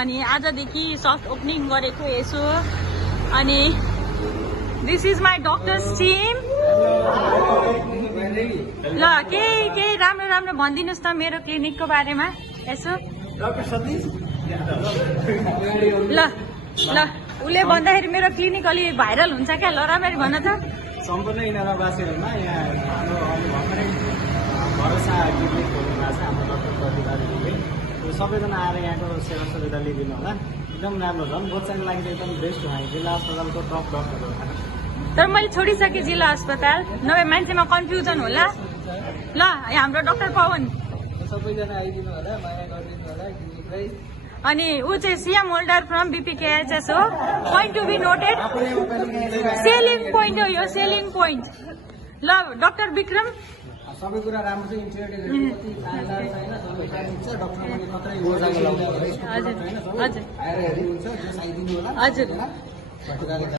अनि आजदेखि soft opening गरेको यसो अनि this is my doctors team ल केही राम्रो राम्रो भनिदिनुहोस् त मेरो क्लिनिकको बारेमा यसो ल ल उसले भन्दाखेरि मेरो क्लिनिक अलि भाइरल हुन्छ क्या ल राम्ररी भन त सम्पूर्ण इनारावासीहरूमा यहाँ हाम्रो भर्खरै भरोसा क्लिनिक खोल्नु भएको छ हाम्रो डक्टर प्रतिभाले सबैजना आएर यहाँको सेवा सुविधा लिइदिनु होला एकदम राम्रो छ बच्चाको लागि चाहिँ एकदम बेस्ट हो जिल्ला अस्पतालको टप डक्टर हो तर मैले छोडिसकेँ जिल्ला अस्पताल नभए मान्छेमा कन्फ्युजन होला ल हाम्रो डाक्टर पवन सबैजना आइदिनु होला माया गरिदिनु होला क्लिनिकलाई अनि ऊ चाहिँ सिएम होल्डर फ्रम बीपीकेएचएस हो point to be noted selling point हो यो सेलिङ पोइन्ट ल डाक्टर विक्रम सबै कुरा राम्रो छ इन्टिग्रेटेड कति साइला छैन सबै छ डाक्टरले कतै हजुर हजुर आएर हेर्नुहुन्छ जस आइदिनु होला हजुर